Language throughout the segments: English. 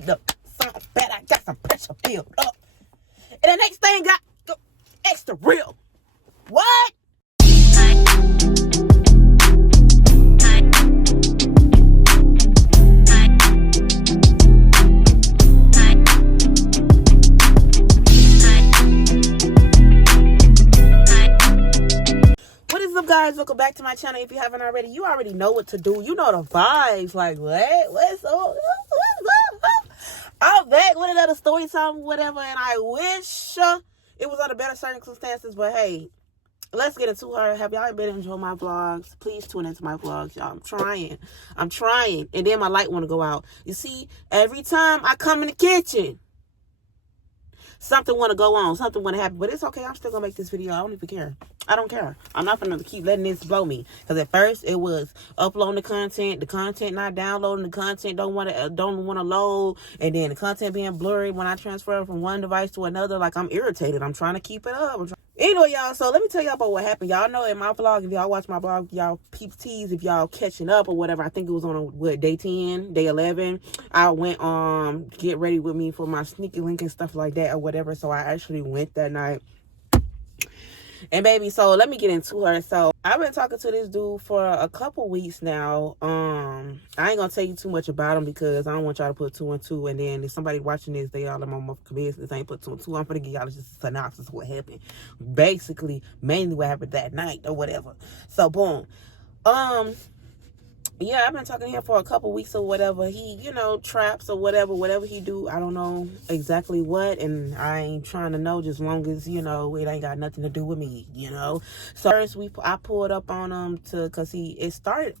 the song bad, I got some pressure built up. And the next thing got extra real. What? Guys, welcome back to my channel. If you haven't already, you already know what to do. You know the vibes. Like, what's up? I'm back with another story time, whatever, and I wish it was under better circumstances, but hey, let's get into her. Have y'all been enjoying my vlogs? Please tune into my vlogs, y'all. I'm trying, and then my light want to go out. You see, every time I come in the kitchen, something want to go on, something want to happen, but it's okay. I'm still gonna make this video. I don't even care. I don't care. I'm not gonna keep letting this blow me, because at first it was uploading the content not downloading, the content don't want to load, and then the content being blurry when I transfer from one device to another. Like, I'm irritated. I'm trying to keep it up. Anyway, y'all, so let me tell y'all about what happened. Y'all know in my vlog, if y'all watch my vlog, y'all peeps tease, if y'all catching up or whatever. I think it was on day 10, day 11. I went get ready with me for my sneaky link and stuff like that or whatever. So I actually went that night. And baby, so let me get into her. So I've been talking to this dude for a couple weeks now. I ain't gonna tell you too much about him because I don't want y'all to put 2 and 2. And then if somebody watching this, they all in my motherfucking business, ain't put 2 and 2. I'm gonna give y'all just a synopsis of what happened. Basically, mainly what happened that night or whatever. So boom. Yeah, I've been talking to him for a couple weeks or whatever. He, traps or whatever he do. I don't know exactly what, and I ain't trying to know, just long as, it ain't got nothing to do with me, So first I pulled up on him because it started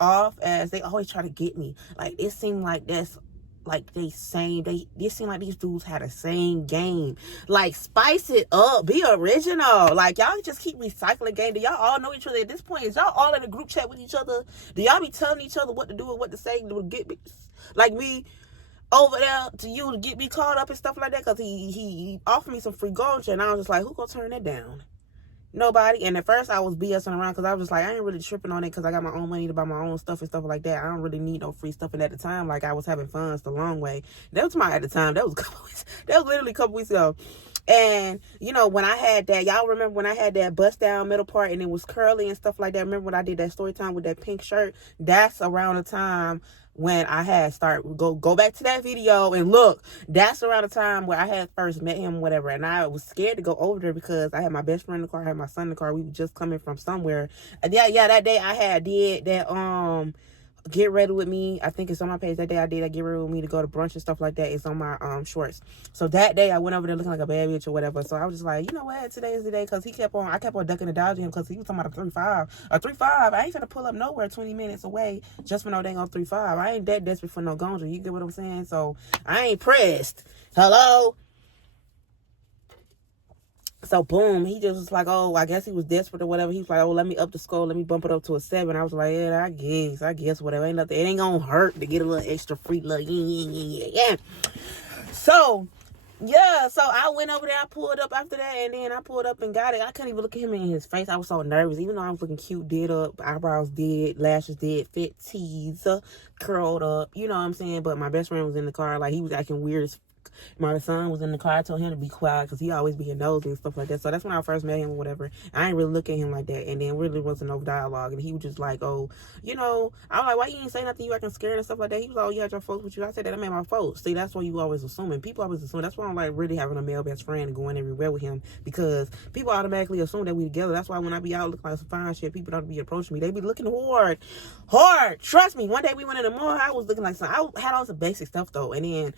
off as they always try to get me. Like, it seemed like this. Like, they seem like these dudes had the same game. Like, spice it up, be original. Like, y'all just keep recycling game. Do y'all all know each other at this point? Is y'all all in a group chat with each other? Do y'all be telling each other what to do and what to say to get me, like me over there to you to get me caught up and stuff like that? Because he offered me some free gold, and I was just like, who gonna turn that down? Nobody. And at first I was BSing around because I was just like, I ain't really tripping on it because I got my own money to buy my own stuff and stuff like that. I don't really need no free stuff. And at the time, like, I was having fun. It's the long way. That was at the time. That was a couple weeks. That was literally a couple weeks ago. And, when I had that, y'all remember when I had that bust down middle part and it was curly and stuff like that? Remember when I did that story time with that pink shirt? That's around the time when I had go back to that video and look. That's around the time where I had first met him, whatever. And I was scared to go over there because I had my best friend in the car, I had my son in the car. We were just coming from somewhere. And yeah, that day I did that get ready with me. I think it's on my page. That day I did that get ready with me to go to brunch and stuff like that. It's on my shorts. So that day I went over there looking like a bad bitch or whatever. So I was just like, you know what, today is the day, because I kept on ducking and dodging him because he was talking about a 3.5. A 3.5. I ain't finna pull up nowhere 20 minutes away just for no dang on 3.5. I ain't that desperate for no gonja. You get what I'm saying? So I ain't pressed. Hello? So boom, he just was like, oh, I guess he was desperate or whatever. He was like, oh, let me up the score, let me bump it up to a 7. I was like, yeah, I guess whatever. Ain't nothing. It ain't gonna hurt to get a little extra free, little yeah. So yeah, so I went over there, I pulled up after that, and then I pulled up and got it. I couldn't even look at him in his face. I was so nervous, even though I was looking cute, did up, eyebrows did, lashes did, fit teeth, curled up, you know what I'm saying? But my best friend was in the car, like, he was acting weird as my son was in the car. I told him to be quiet because he always being nosy and stuff like that. So that's when I first met him or whatever. I ain't really look at him like that. And then really wasn't no dialogue. And he was just like, oh, I was like, why you ain't say nothing? You acting scared and stuff like that. He was like, oh, you had your folks with you. I said that I made my folks. See, that's what you always assuming. People always assume. That's why I'm like really having a male best friend and going everywhere with him, because people automatically assume that we together. That's why when I be out looking like some fine shit, people don't be approaching me. They be looking hard. Trust me. One day we went in the mall. I was looking like something. I had all some basic stuff though. And then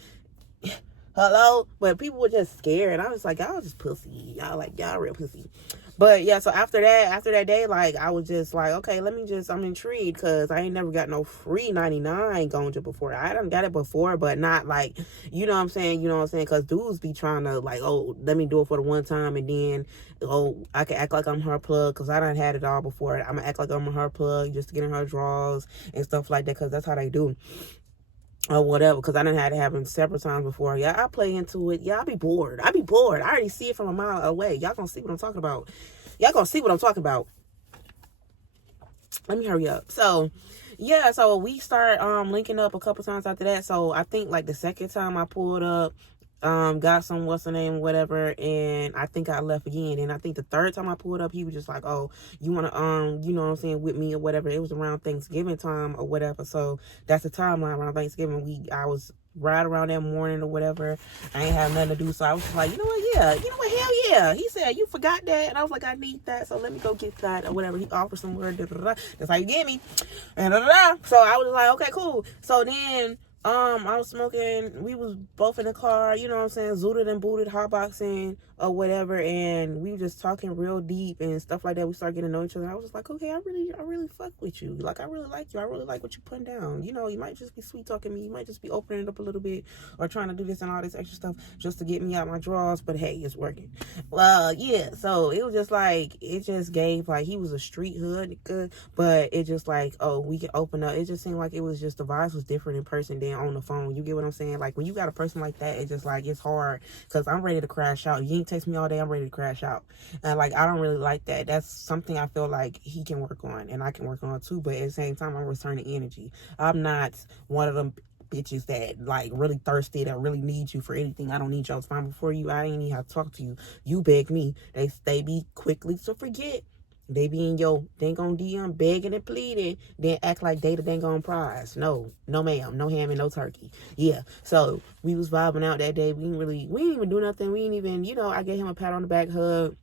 hello, but people were just scared. I was like, y'all just pussy. Y'all real pussy. But yeah, so after that day, like, I was just like, okay, I'm intrigued, because I ain't never got no free 99 gonja before. I done got it before, but not like, you know what I'm saying, because dudes be trying to like, oh, let me do it for the one time, and then, oh, I can act like I'm her plug, because I done had it all before. I'm gonna act like I'm her plug just to get in her drawers and stuff like that, because that's how they do. Or whatever, because I done had it happen several times before. Yeah, I play into it. Yeah, I be bored. I already see it from a mile away. Y'all gonna see what I'm talking about. Let me hurry up. So yeah, so we start linking up a couple times after that. So I think like the second time I pulled up, got some what's the name, whatever, and I think I left again. And I think the third time I pulled up, he was just like, oh, you wanna you know what I'm saying, with me or whatever. It was around Thanksgiving time or whatever. So that's the timeline around Thanksgiving. I was right around that morning or whatever. I ain't have nothing to do, so I was just like, you know what, yeah, you know what, hell yeah. He said, you forgot that, and I was like, I need that, so let me go get that or whatever. He offered some word, that's how you get me, and so I was like, okay, cool. So then I was smoking, we was both in the car, you know what I'm saying, zooted and booted, hotboxing or whatever, and we were just talking real deep and stuff like that. We started getting to know each other. I was just like, okay, I really fuck with you. Like, I really like you. I really like what you're putting down. You know, you might just be sweet talking me. You might just be opening it up a little bit or trying to do this and all this extra stuff just to get me out my drawers, but hey, it's working. Well, yeah, so it was just like, it just gave, like, he was a street hood nigga, but it just like, oh, we can open up. It just seemed like it was just, the vibes was different in person than on the phone. You get what I'm saying? Like, when you got a person like that, it's just like, it's hard, because I'm ready to crash out. You ain't text me all day, I'm ready to crash out. And like, I don't really like that. That's something I feel like he can work on and I can work on too, but at the same time, I'm returning energy. I'm not one of them bitches that like really thirsty, that really need you for anything. I don't need y'all's time before you. I ain't even have to talk to you. You beg me. They be quickly to forget. They be in your dang on DM begging and pleading, then act like they the dang on prize. No ma'am, no ham and no turkey. Yeah, so we was vibing out that day. We didn't even do nothing. We didn't even, you know, I gave him a pat on the back, hug.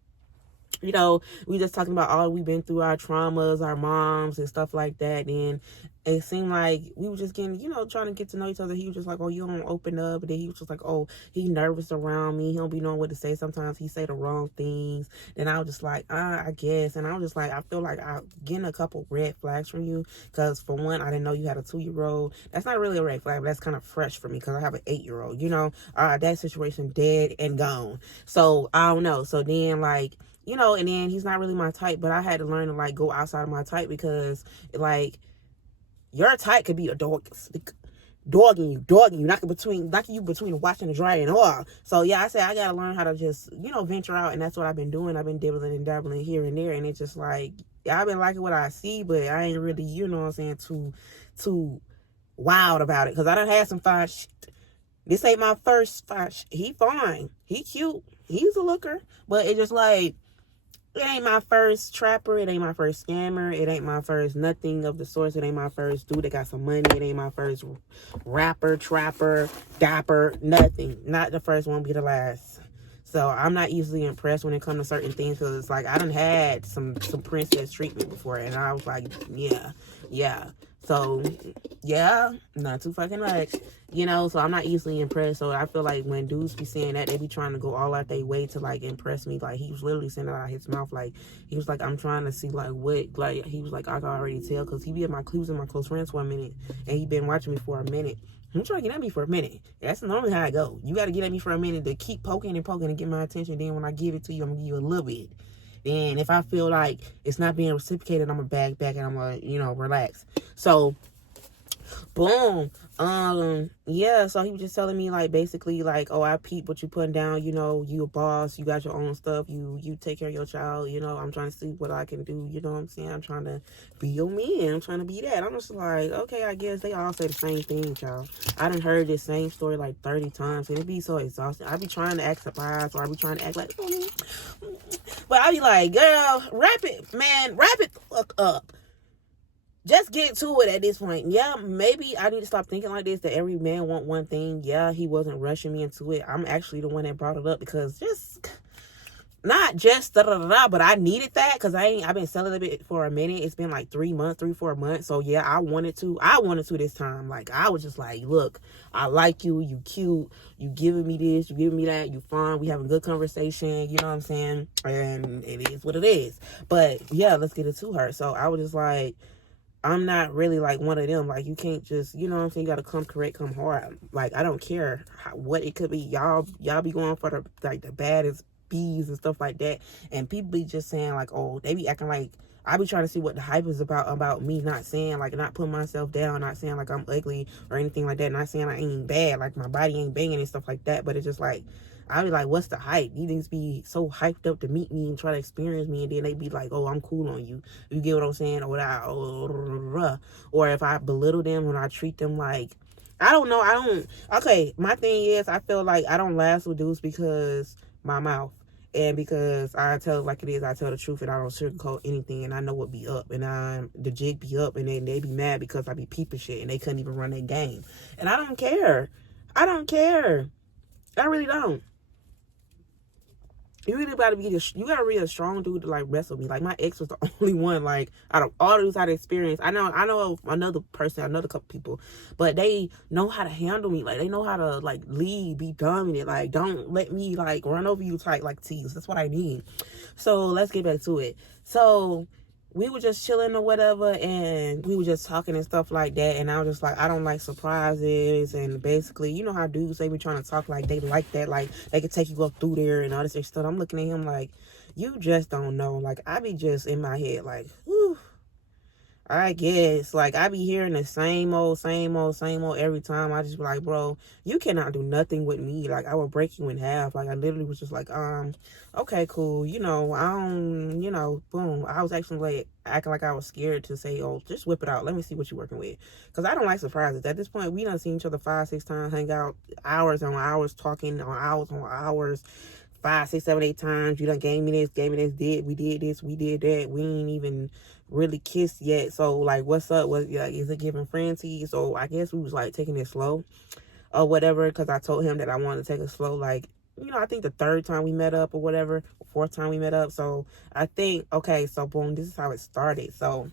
You know, we just talking about all we've been through, our traumas, our moms and stuff like that. And it seemed like we were just getting, you know, trying to get to know each other. He was just like, oh, you don't open up. And then he was just like, oh, he nervous around me. He don't be knowing what to say. Sometimes he say the wrong things. Then I was just like, I guess. And I was just like, I feel like I'm getting a couple red flags from you. Because for one, I didn't know you had a 2-year-old. That's not really a red flag, but that's kind of fresh for me because I have an 8-year-old. You know, that situation dead and gone. So I don't know. So then like, you know, and then he's not really my type, but I had to learn to like go outside of my type, because like your type could be a dogging you, knocking you between the wash and the dry and all. So yeah, I said I gotta learn how to just, you know, venture out, and that's what I've been doing. I've been dibbling and dabbling here and there, and it's just like, I've been liking what I see, but I ain't really, you know what I'm saying, too wild about it, because I done had some fine shit. This ain't my first fine shit. He fine, he cute, he's a looker, but it just like, it ain't my first trapper. It ain't my first scammer. It ain't my first nothing of the sorts. It ain't my first dude that got some money. It ain't my first rapper, trapper, dapper, nothing. Not the first one, be the last. So I'm not easily impressed when it comes to certain things, because it's like I done had some princess treatment before, and I was like, yeah. So yeah, not too fucking much, you know. So I'm not easily impressed. So I feel like when dudes be saying that, they be trying to go all out their way to like impress me. Like, he was literally saying it out of his mouth. Like, he was like, I'm trying to see like what, like, he was like, I can already tell, because he was in my close friends for a minute, and he been watching me for a minute. I'm trying to get at me for a minute. That's normally how I go. You got to get at me for a minute to keep poking and get my attention. Then when I give it to you, I'm going to give you a little bit. Then if I feel like it's not being reciprocated, I'm going to back and I'm going to, you know, relax. So, boom. Yeah, so he was just telling me, like, basically, like, oh, I peep what you putting down, you know, you a boss, you got your own stuff, you take care of your child, you know, I'm trying to see what I can do, you know what I'm saying, I'm trying to be your man, I'm trying to be that. I'm just like, okay, I guess they all say the same thing, y'all. I done heard this same story like 30 times, and it be so exhausting. I be trying to act surprised, or I be trying to act like, but I be like, girl, wrap it the fuck up. Just get to it at this point. Yeah, maybe I need to stop thinking like this, that every man want one thing. Yeah, he wasn't rushing me into it. I'm actually the one that brought it up, because just not just but I needed that, because I've been celibate for a minute. It's been like 3-4 months. So yeah, I wanted to this time. Like, I was just like, look, I like you cute, you giving me this, you giving me that, you fine, we having a good conversation, you know what I'm saying, and it is what it is. But yeah, let's get it to her. So I was just like, I'm not really like one of them. Like, you can't just, you know what I'm saying, you gotta come correct, come hard. Like, I don't care what it could be. Y'all be going for the baddest bees and stuff like that. And people be just saying like, oh, they be acting like, I be trying to see what the hype is about me, not saying like, not putting myself down, not saying like I'm ugly or anything like that, not saying I ain't bad, like my body ain't banging and stuff like that. But it's just like, I be like, what's the hype? You niggas be so hyped up to meet me and try to experience me, and then they be like, oh, I'm cool on you. You get what I'm saying? Or if I belittle them and I treat them like, I don't know. Okay, my thing is, I feel like I don't last with dudes because my mouth. And because I tell it like it is, I tell the truth, and I don't sugarcoat anything, and I know what be up, and the jig be up, and then they be mad because I be peeping shit, and they couldn't even run their game. And I don't care. I don't care. I really don't. You really gotta be a strong dude to like wrestle me. Like my ex was the only one, like out of all those I'd experienced. I know another couple people, but they know how to handle me. Like they know how to like lead, be dominant. Like don't let me like run over you tight like tease. That's what I need. So let's get back to it. So we were just chilling or whatever, and we were just talking and stuff like that, and I was just like, I don't like surprises, and basically, you know how dudes, they be trying to talk like they like that, like they could take you up through there and all this stuff. I'm looking at him like, you just don't know. Like, I be just in my head like, whew, I guess, like, I be hearing the same old every time. I just be like, bro, you cannot do nothing with me. Like, I will break you in half. Like, I literally was just like, okay, cool. You know, I don't, you know, boom. I was actually, like, acting like I was scared to say, oh, just whip it out. Let me see what you're working with. Because I don't like surprises. At this point, we done seen each other 5-6 times, hang out hours on hours, talking on hours, 5, 6, 7, 8 times. You done gave me this, we did this, we did that. We ain't even really kissed yet. So like, what's up? Is it giving frenzy? So I guess we was like taking it slow or whatever, because I told him that I wanted to take it slow. Like, you know, I think the 3rd time we met up or whatever, 4th time we met up. So I think, okay, so boom, this is how it started. So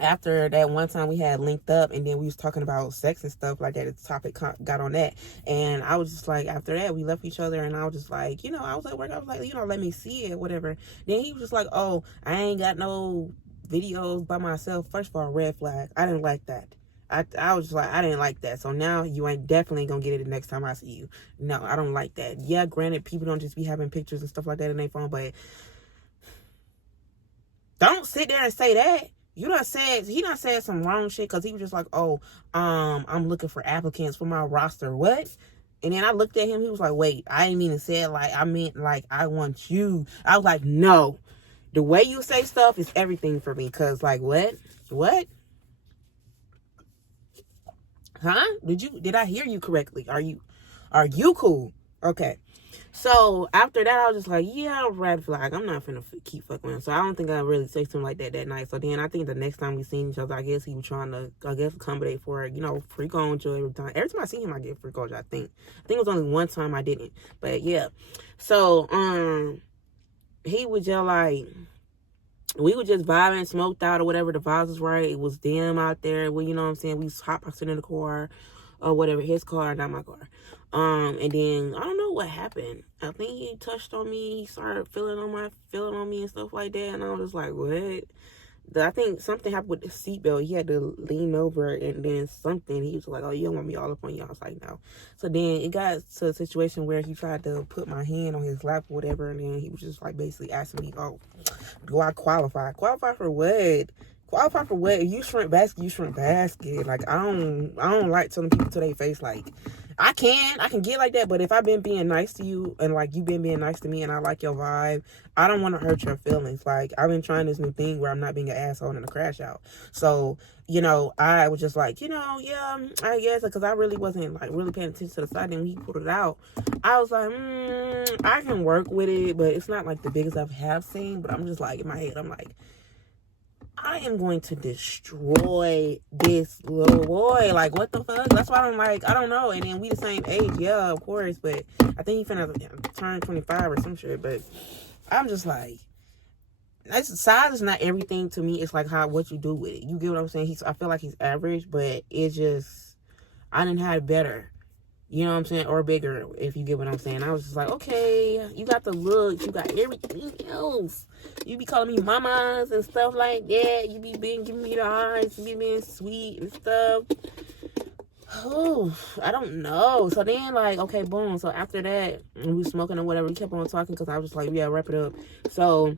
after that one time we had linked up, and then we was talking about sex and stuff like that, the topic got on that, and I was just like, after that we left each other, and I was just like, you know, I was at work, I was like, you know, let me see it, whatever. Then he was just like, oh, I ain't got no videos by myself. First of all, red flag. I didn't like that. I was just like, I didn't like that. So now you ain't definitely gonna get it the next time I see you. No, I don't like that. Yeah, granted, people don't just be having pictures and stuff like that in their phone, but don't sit there and say that. He done said some wrong shit, because he was just like, oh, I'm looking for applicants for my roster. What? And then I looked at him, he was like, wait, I didn't mean to say it like, I meant like, I want you. I was like, no. The way you say stuff is everything for me, because like, what? Huh? Did I hear you correctly? Are you cool? Okay. So after that, I was just like, yeah, red flag. I'm not finna keep fucking with him. So I don't think I really say to him like that night. So then I think the next time we seen each other, I guess he was trying to, accommodate for, you know, freak on Joe every time. Every time I see him, I get freak on Joe, I think. it was only one time I didn't. But yeah. So, he was just like, we were just vibing, smoked out or whatever. The vibes was right. It was dim out there. Well, you know what I'm saying? We was hotboxing in the car or whatever. His car, not my car. And then I don't know what happened. I think he touched on me. He started feeling on me and stuff like that. And I was just like, what? I think something happened with the seatbelt. He had to lean over, and then he was like, oh, you don't want me all up on you. I was like, no. So then it got to a situation where he tried to put my hand on his lap or whatever, and then he was just like basically asking me, oh, do I qualify? Qualify for what? Qualify for what? If you shrink basket, you shrink basket. Like, I don't like telling people to their face, like, I can get like that, but if I've been being nice to you, and like you've been being nice to me, and I like your vibe, I don't want to hurt your feelings. Like, I've been trying this new thing where I'm not being an asshole and a crash out. So, you know, I was just like, you know, yeah, I guess, because I really wasn't like really paying attention to the side. And when he pulled it out, I was like, I can work with it, but it's not like the biggest I have seen. But I'm just like, in my head, I'm like, I am going to destroy this little boy. Like, what the fuck? That's why I'm like, I don't know. And then we the same age, yeah, of course. But I think he finna turn 25 or some shit. But I'm just like, size is not everything to me. It's like what you do with it. You get what I'm saying? I feel like he's average, but it's just, I didn't have better. You know what I'm saying? Or bigger, if you get what I'm saying. I was just like, okay, you got the looks, you got everything else. You be calling me mamas and stuff like that. You be giving me the eyes, you be being sweet and stuff. Oh, I don't know. So then, like, okay, boom. So after that, we was smoking or whatever. We kept on talking, because I was just like, yeah, wrap it up. So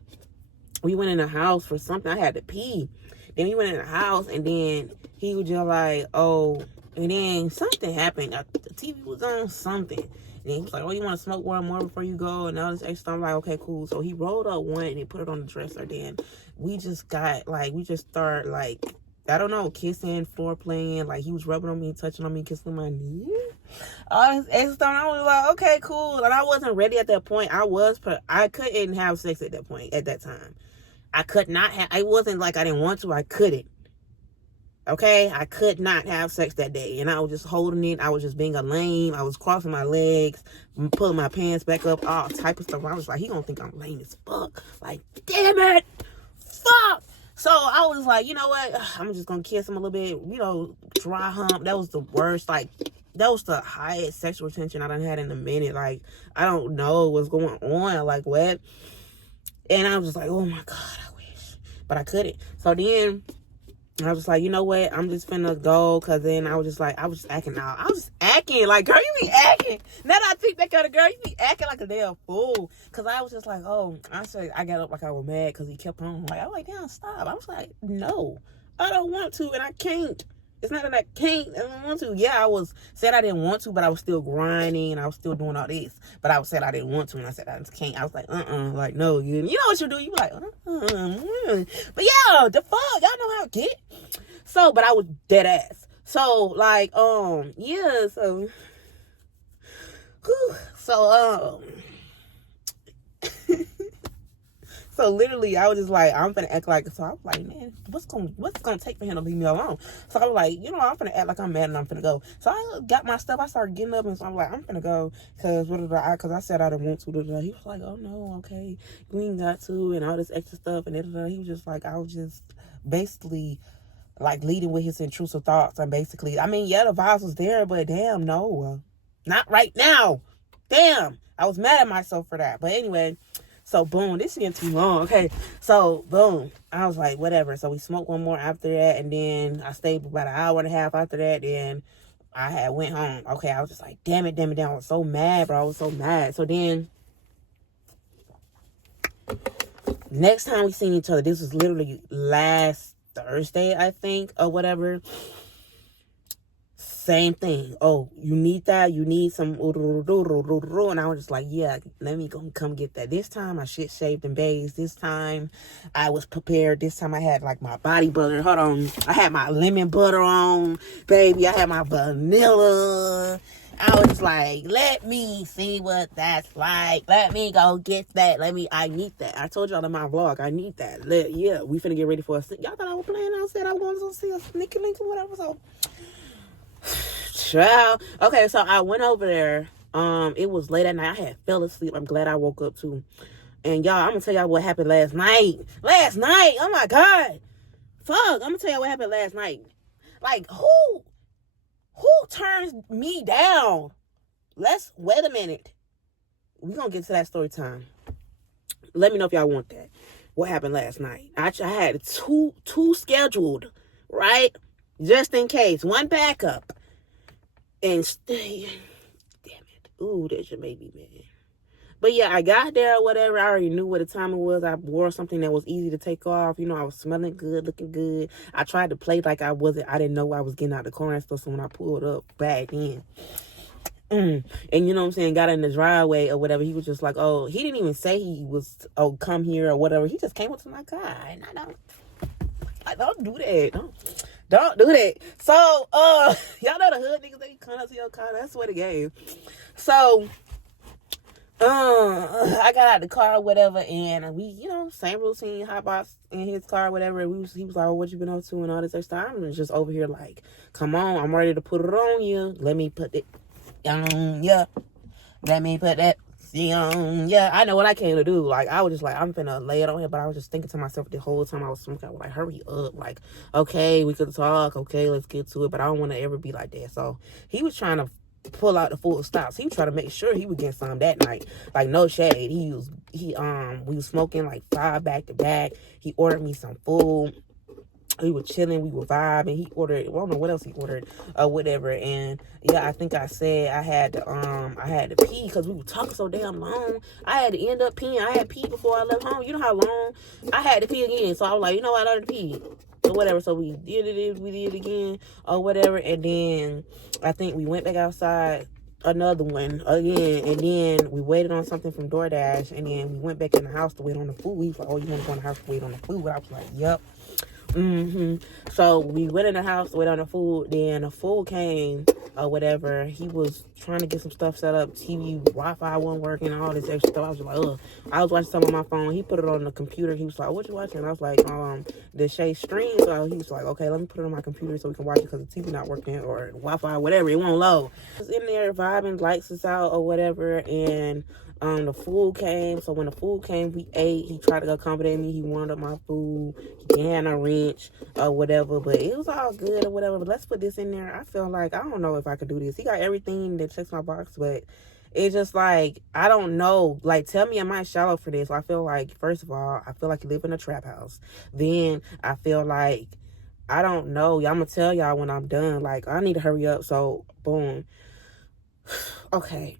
we went in the house for something. I had to pee. Then we went in the house, and then he was just like, oh, And then something happened. The TV was on something. And he was like, oh, you want to smoke one more before you go? And all this extra stuff. I'm like, okay, cool. So he rolled up one and he put it on the dresser. Then we just got, like, we just started, like, I don't know, kissing, floor playing. Like, he was rubbing on me, touching on me, kissing my knee. All this extra stuff. I was like, okay, cool. And I wasn't ready at that point. I couldn't have sex at that point, at that time. I could not have. It wasn't like I didn't want to. I couldn't. Okay, I could not have sex that day, and I was just holding it. I was just being a lame. I was crossing my legs, pulling my pants back up, all type of stuff. I was like, he gonna think I'm lame as fuck. Like, damn it, fuck. So I was like, you know what? I'm just gonna kiss him a little bit. You know, dry hump. That was the worst. Like, that was the highest sexual tension I done had in a minute. Like, I don't know what's going on. Like, what? And I was just like, oh my God, I wish, but I couldn't. So then I was like, you know what? I'm just finna go. Cause then I was just acting out. I was just acting like, girl, you be acting. Now that I think back on the girl, you be acting like a damn fool. Cause I was just like, oh, I got up like I was mad cause he kept on. Like, I was like, damn, stop. I was like, no, I don't want to and I can't. It's not that I can't. I don't want to. Yeah, I said I didn't want to, but I was still grinding and I was still doing all this. But I said I didn't want to and I said I just can't. I was like, like, no. You know what you do? You be like, But yeah, the fuck, y'all know how I get. So, but I was dead ass. So, like, yeah, so, so literally, I was just like, I'm finna act like, so I was like, man, what's gonna take for him to leave me alone? So I was like, you know, I'm finna act like I'm mad and I'm finna go. So I got my stuff, I started getting up, and so I'm like, I'm finna go, cause I said I didn't want to. He was like, oh no, okay, you ain't got to, and all this extra stuff, and he was just like, I was just basically like leading with his intrusive thoughts, and basically, I mean, yeah, the vibes was there, but damn, no, not right now. Damn, I was mad at myself for that. But anyway. So, boom, this is getting too long. Okay, so, boom, I was like, whatever. So, we smoked one more after that, and then I stayed about an hour and a half after that. Then I went home. Okay, I was just like, damn it. I was so mad, bro. I was so mad. So, then, next time we seen each other, this was literally last Thursday, I think, or whatever. Same thing. Oh, you need that? You need some... And I was just like, yeah, let me go come get that. This time, I shit shaved and bathed. This time, I was prepared. This time, I had, like, my body butter. Hold on. I had my lemon butter on. Baby, I had my vanilla. I was just like, let me see what that's like. Let me go get that. I need that. I told y'all in my vlog, I need that. Yeah, we finna get ready for a... Y'all thought I was playing? I said I was going to see a sneaky link or whatever, so... Child. Okay, so I went over there. It was late at night. I had fell asleep. I'm glad I woke up too. And y'all, I'm gonna tell y'all what happened last night. Oh my God. Fuck. I'm gonna tell y'all what happened last night. Like, who turns me down? Wait a minute. We're gonna get to that story time. Let me know if y'all want that. What happened last night? I had two scheduled, right? Just in case. One backup. And damn it. Ooh, that should make me mad. But yeah, I got there or whatever. I already knew what the time it was. I wore something that was easy to take off. You know, I was smelling good, looking good. I tried to play like I didn't know I was getting out of the car and stuff. So when I pulled up back in. And you know what I'm saying, got in the driveway or whatever, he was just like, oh, he didn't even say he was, come here or whatever. He just came up to my car. And I don't do that. Don't do that. So, y'all know the hood niggas, they come up to your car. That's what it gave. So, I got out the car or whatever, and we, you know, same routine, hot box in his car or whatever. He was like, oh, what you been up to and all this extra time. I'm just over here like, come on, I'm ready to put it on you. Let me put it on you. Let me put that on. Yeah, I know what I came to do. Like, I was just like, I'm finna lay it on him, but I was just thinking to myself the whole time I was smoking, I was like, hurry up. Like, okay, we could talk. Okay, let's get to it, but I don't want to ever be like that. So he was trying to pull out the full stops. He was trying to make sure he would get some that night. Like, no shade. We was smoking like 5 back to back. He ordered me some food. we were chilling, we were vibing. He ordered, well, I don't know what else he ordered or whatever. And yeah, I think I said I had to pee because we were talking so damn long. I had to end up peeing. I had pee before I left home. You know how long I had to pee again. So I was like, you know what, I had to pee or whatever. So we did it again or whatever. And then I think we went back outside, another one again, and then we waited on something from DoorDash, and then we went back in the house to wait on the food. We was like, oh, you want to go in the house to wait on the food? I was like, yep. So we went in the house to wait on the food. Then the food came or whatever. He was trying to get some stuff set up. TV, Wi-Fi wasn't working, all this extra stuff. I was like, ugh. I was watching something on my phone. He put it on the computer. He was like, what you watching? And I was like, the Shay stream. So he was like, okay, let me put it on my computer so we can watch it because the TV not working or Wi-Fi, whatever. It won't load. I was in there vibing, lights us out or whatever, and the food came. So when the food came, we ate. He tried to accommodate me. He warmed up my food. He had a wrench or whatever, but it was all good or whatever. But let's put this in there. I feel like, I don't know if I could do this. He got everything that checks my box, but it's just like, I don't know. Like, tell me, am I shallow for this? I feel like, first of all, I feel like you live in a trap house. Then I feel like, I don't know. I'm going to tell y'all when I'm done. Like, I need to hurry up. So, boom. Okay.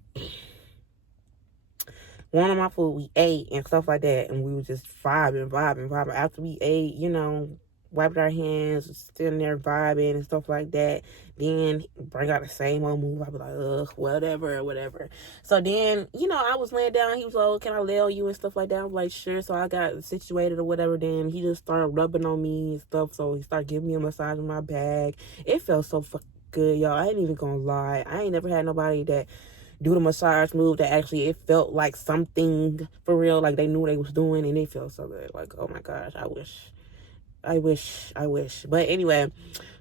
One of my food, we ate and stuff like that, and we were just vibing. After we ate, you know, wiped our hands, sitting there vibing and stuff like that. Then bring out the same old move. I was like, ugh, whatever. So then, you know, I was laying down. He was like, oh, can I lay on you and stuff like that? I was like, sure. So I got situated or whatever. Then he just started rubbing on me and stuff. So he started giving me a massage in my bag. It felt so fucking good, y'all. I ain't even gonna lie. I ain't never had nobody that do the massage move that actually it felt like something for real, like they knew what they was doing, and it felt so good. Like, oh my gosh, I wish. But anyway,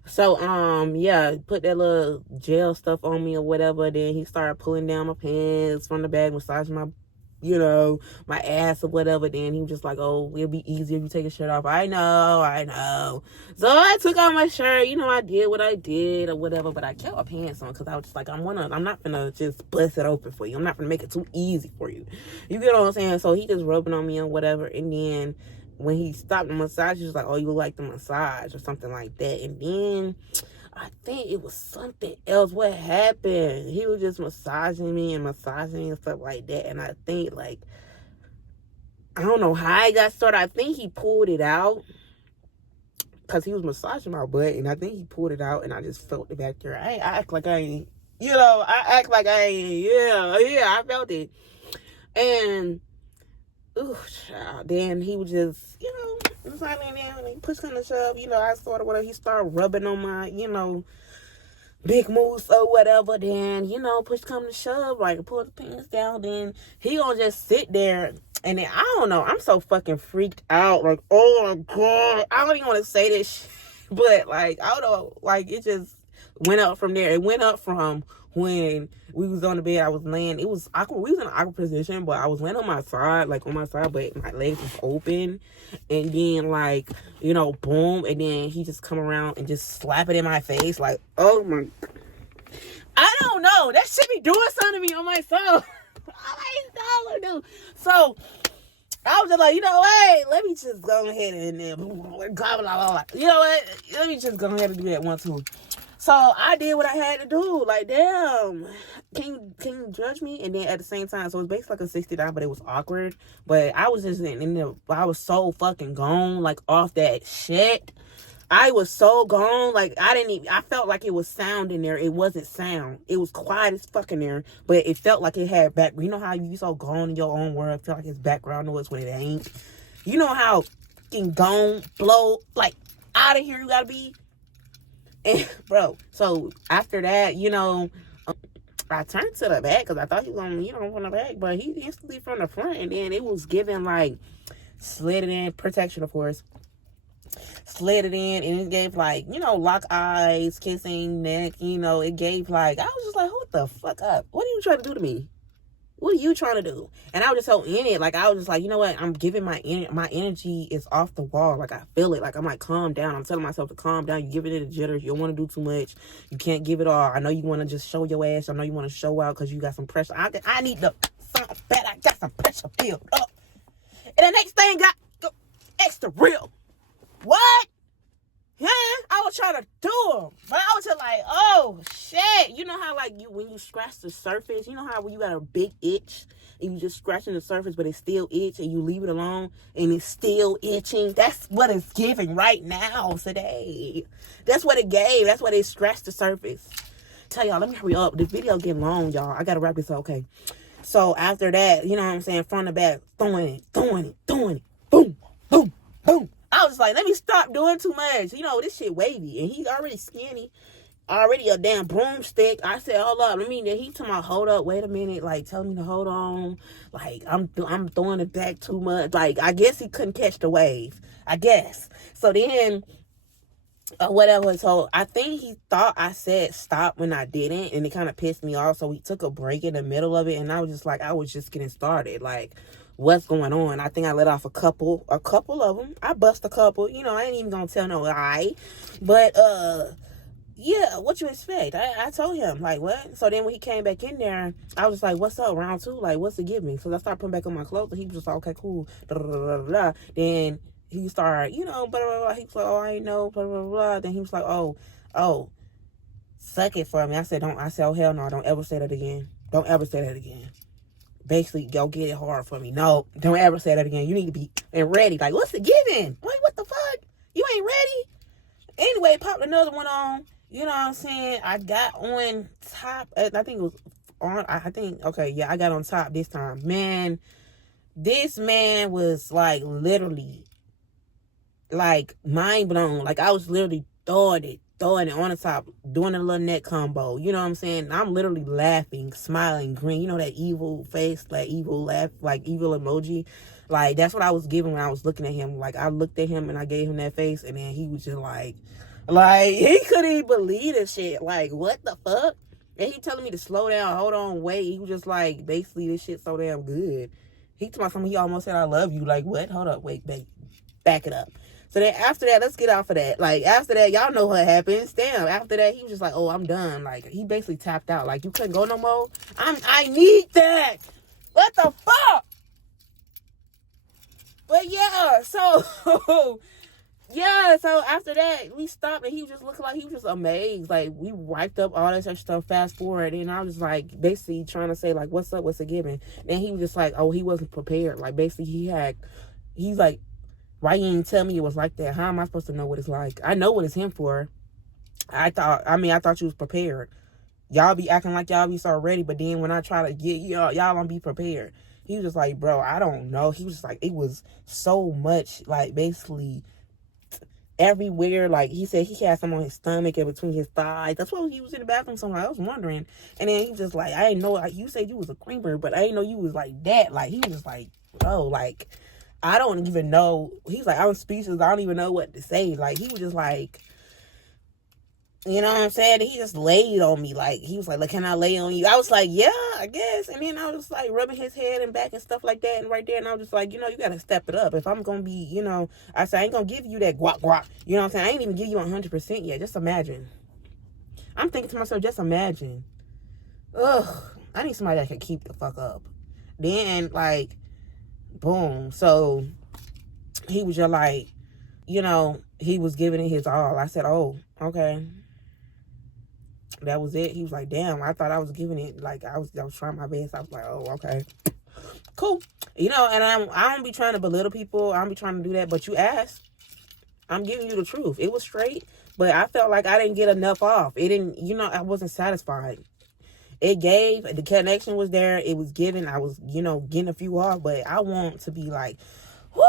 so yeah, put that little gel stuff on me or whatever. Then he started pulling down my pants from the bag, massaging my, you know, my ass or whatever. Then he was just like, oh, it'll be easier if you take your shirt off. I know. So I took off my shirt. You know, I did what I did or whatever, but I kept my pants on because I was just like, I'm not gonna just bust it open for you. I'm not gonna make it too easy for you. You get what I'm saying? So he just rubbing on me and whatever. And then when he stopped the massage, he was like, oh, you like the massage or something like that. And then I think it was something else. What happened? He was just massaging me and stuff like that. And I think, like, I don't know how I got started. I think he pulled it out because he was massaging my butt. And I think he pulled it out and I just felt it back there. I act like I ain't, you know, I I felt it. And, ooh, child. Then he was just, you know, and he pushed on the shove, you know, I sort of whatever. He started rubbing on my, you know, big moves or whatever. Then, you know, push come to shove, like pull the pants down. Then he gonna just sit there, and then I don't know. I'm so fucking freaked out. Like, oh my god, I don't even want to say this shit, but like, I don't know. Like, it just went up from there. It went up from when we was on the bed. I was laying. It was awkward. We was in an awkward position, but I was laying on my side, but my legs was open. And then, like, you know, boom. And then he just come around and just slap it in my face. Like, oh my. I don't know. That shit be doing something to me on my soul. So I was just like, you know what? Let me just go ahead and blah, blah, blah. You know what? Let me just go ahead and do that one, too. So I did what I had to do. Like, damn, can you judge me? And then at the same time, so it was basically like a $60, but it was awkward. But I was just I was so fucking gone, like, off that shit. I was so gone, like, I felt like it was sound in there. It wasn't sound. It was quiet as fuck in there, but it felt like it had back. You know how you be so gone in your own world, feel like it's background noise when it ain't? You know how fucking gone, blow, like, out of here you gotta be? And, bro, so after that, you know, I turned to the back because I thought he was going to, you know, from the back, but he instantly from the front, and then it was giving, like, slid it in, protection, of course, slid it in, and it gave, like, you know, lock eyes, kissing, neck, you know, it gave, like, I was just like, what the fuck up? What are you trying to do to me? What are you trying to do? And I was just so in it. Like, I was just like, you know what? I'm giving my energy is off the wall. Like, I feel it. Like, I'm like, calm down. I'm telling myself to calm down. You're giving it a jitter. You don't want to do too much. You can't give it all. I know you want to just show your ass. I know you want to show out because you got some pressure. I need the sound bad. I got some pressure built up. And the next thing got extra real. What? I was trying to do them, but I was just like, oh shit. You know how like when you scratch the surface, you know how when you got a big itch and you just scratching the surface, but it still itch and you leave it alone and it's still itching. That's what it's giving right now today. That's what it gave. That's what it scratched the surface. Tell y'all, let me hurry up. This video getting long, y'all. I gotta wrap this up, okay. So after that, you know what I'm saying, front to back, throwing it, boom, boom, boom. I was like, let me stop doing too much. You know, this shit wavy. And he's already skinny. Already a damn broomstick. I said, hold up. Then he told me, hold up, wait a minute. Like, tell me to hold on. Like, I'm throwing it back too much. Like, I guess he couldn't catch the wave. I guess. So then, whatever. So I think he thought I said stop when I didn't. And it kind of pissed me off. So he took a break in the middle of it. And I was just like, I was just getting started. Like, what's going on? I think I let off a couple of them. I bust a couple. You know, I ain't even gonna tell no lie. But yeah, what you expect? I told him, like, what? So then when he came back in there, I was like, what's up, round two? Like, what's it give me? So I started putting back on my clothes, and he was just like, okay, cool. Blah, blah, blah, blah. Then he started, you know, blah, blah, blah. He was like, oh, I ain't know, blah, blah, blah. Then he was like, oh, suck it for me. I said, oh, hell no, don't ever say that again. Don't ever say that again. Basically, go get it hard for me. No, don't ever say that again. You need to be ready. Like, what's the giving? Like, what the fuck? You ain't ready? Anyway, popped another one on. You know what I'm saying? I got on top. I think it was on. Okay, yeah, I got on top this time. Man, this man was like literally like mind blown. Like I was literally throwing it on the top, doing a little neck combo. You know what I'm saying? I'm literally laughing, smiling, green. You know that evil face, that evil laugh, like evil emoji. Like that's what I was giving when I was looking at him. Like I looked at him and I gave him that face, and then he was just like he couldn't even believe this shit. Like what the fuck? And he telling me to slow down, hold on, wait. He was just like, basically this shit so damn good. He told me something. He almost said I love you. Like what? Hold up, wait, back it up. So then after that, let's get off of that. Like, after that, y'all know what happens. Damn, after that, he was just like, oh, I'm done. Like, he basically tapped out. Like, you couldn't go no more? I need that. What the fuck? But yeah, so, yeah, so after that, we stopped, and he was just looking like he was just amazed. Like, we wiped up all this other stuff, fast forward, and I was like, basically trying to say, like, what's up, what's it giving? And he was just like, oh, he wasn't prepared. Like, basically, he's like, why you didn't tell me it was like that? How am I supposed to know what it's like? I know what it's him for. I thought you was prepared. Y'all be acting like y'all be so ready, but then when I try to get y'all don't be prepared. He was just like, bro, I don't know. He was just like, it was so much, like, basically everywhere. Like, he said he had some on his stomach and between his thighs. That's why he was in the bathroom somewhere. I was wondering. And then he was just like, I didn't know, like, you said you was a creamer, but I didn't know you was like that. Like, he was just like, bro, like, I don't even know. He's like, I'm speechless. I don't even know what to say. Like, he was just like, you know what I'm saying? He just laid on me. Like, he was like, can I lay on you? I was like, yeah, I guess. And then I was like rubbing his head and back and stuff like that. And right there, and I was just like, you know, you got to step it up. If I'm going to be, you know, I said, I ain't going to give you that guac guac. You know what I'm saying? I ain't even give you 100% yet. Just imagine. I'm thinking to myself, just imagine. Ugh. I need somebody that can keep the fuck up. Then, like, boom. So he was just like, you know, he was giving it his all. I said, oh, okay. That was it. He was like, damn, I thought I was giving it. Like, I was trying my best. I was like, oh, okay. Cool. You know, and I don't be trying to belittle people. I don't be trying to do that. But you asked. I'm giving you the truth. It was straight. But I felt like I didn't get enough off. It didn't, you know, I wasn't satisfied. It gave, the connection was there, it was given, I was, you know, getting a few off, but I want to be like, whoo,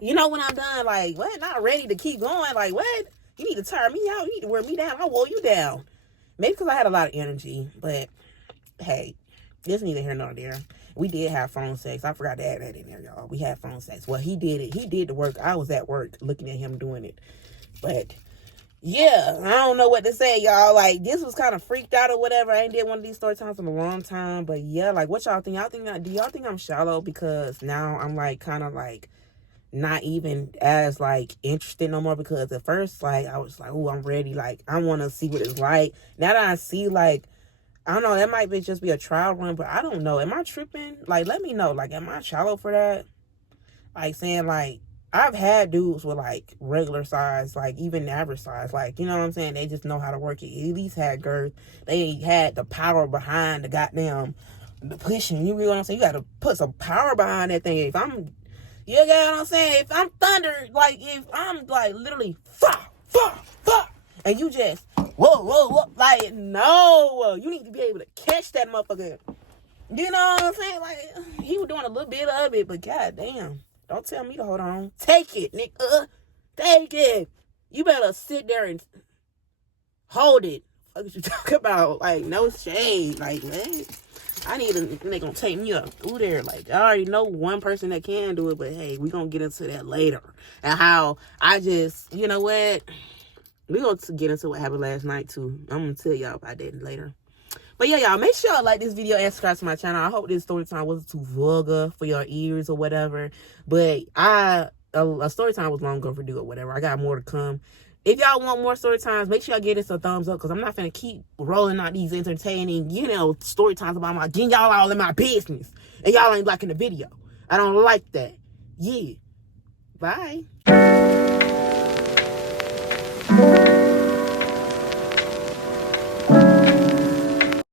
you know, when I'm done, like, what, not ready to keep going, like, what, you need to tire me out, you need to wear me down, I'll wore you down, maybe because I had a lot of energy, but, hey, there's neither here nor there. We did have phone sex, I forgot to add that in there, y'all, we had phone sex, well, he did the work, I was at work, looking at him doing it, but, yeah, I don't know what to say, y'all. Like, this was kind of freaked out or whatever. I ain't did one of these story times in a long time. But, yeah, like, what y'all think? Do y'all think I'm shallow? Because now I'm, like, kind of, like, not even as, like, interested no more. Because at first, like, I was like, oh, I'm ready. Like, I want to see what it's like. Now that I see, like, I don't know. That might just be a trial run. But I don't know. Am I tripping? Like, let me know. Like, am I shallow for that? Like, saying, like, I've had dudes with like regular size, like even average size, like, you know what I'm saying? They just know how to work it. At least had girth. They had the power behind the goddamn the pushing. You know what I'm saying? You gotta put some power behind that thing. If I'm, you know what I'm saying? If I'm thunder, like if I'm like literally fuck, and you just whoa, like no, you need to be able to catch that motherfucker. You know what I'm saying? Like he was doing a little bit of it, but goddamn. Don't tell me to hold on. Take it, nigga. Take it. You better sit there and hold it. What you talking about? Like, no shade. Like, man, I need a nigga gonna take me up through there. Like, I already know one person that can do it, but hey, we gonna get into that later. And how I just, you know what? We gonna get into what happened last night, too. I'm gonna tell y'all about that later. But yeah, y'all, make sure y'all like this video and subscribe to my channel. I hope this story time wasn't too vulgar for your ears or whatever. But a story time was long overdue or whatever. I got more to come. If y'all want more story times, make sure y'all give this a thumbs up because I'm not finna keep rolling out these entertaining, you know, story times about my getting y'all all in my business. And y'all ain't liking the video. I don't like that. Yeah. Bye.